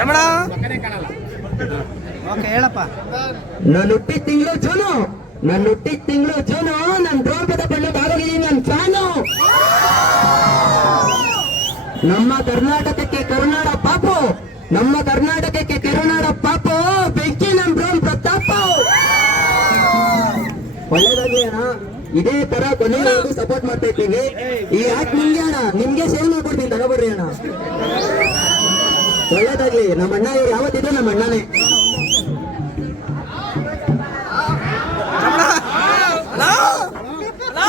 Ramana? Okay ಹೇಳಪ್ಪ. ನಾನು ಹುಟ್ಟಿದ ತಿಂಗಳು ಜೂನು ನನ್ನ ಹುಟ್ಟಿದ ತಿಂಗಳು ಜೂನು ನನ್ನ ದ್ರೌಪದ ಬಣ್ಣ ಭಾಗವಹಿದ್ದೀನಿ ನನ್ನ ಫ್ಯಾನು. ನಮ್ಮ ಕರ್ನಾಟಕಕ್ಕೆ ಕರುನಾಡ ಪಾಪು ನಮ್ಮ ಕರ್ನಾಟಕಕ್ಕೆ ಕರುನಾಡ ಪಾಪು ಬೆಂಕಿ ನಮ್ ಡ್ರೋನ್ ಪ್ರತಾಪ. ಒಳ್ಳೇದಾಗ್ಲಿ ಅಣ್ಣ. ಇದೇ ತರ ಕೊನೆಯವರೆಗೂ ಸಪೋರ್ಟ್ ಮಾಡ್ತಾ ಇದ್ದೀವಿ. ಈ ಆಕ್ ನಿಮ್ಗೆ ಅಣ್ಣ ನಿಮ್ಗೆ ಸೇವ್ ಮಾಡ್ಕೊಡ್ತೀನಿ ತಗೋಬರ್ರಿ ಅಣ್ಣ. ಒಳ್ಳೇದಾಗ್ಲಿ ನಮ್ಮ ಅಣ್ಣ ಇವ್ರು ಯಾವತ್ತಿದ್ರು ನಮ್ಮ ಅಣ್ಣನೇ No! No!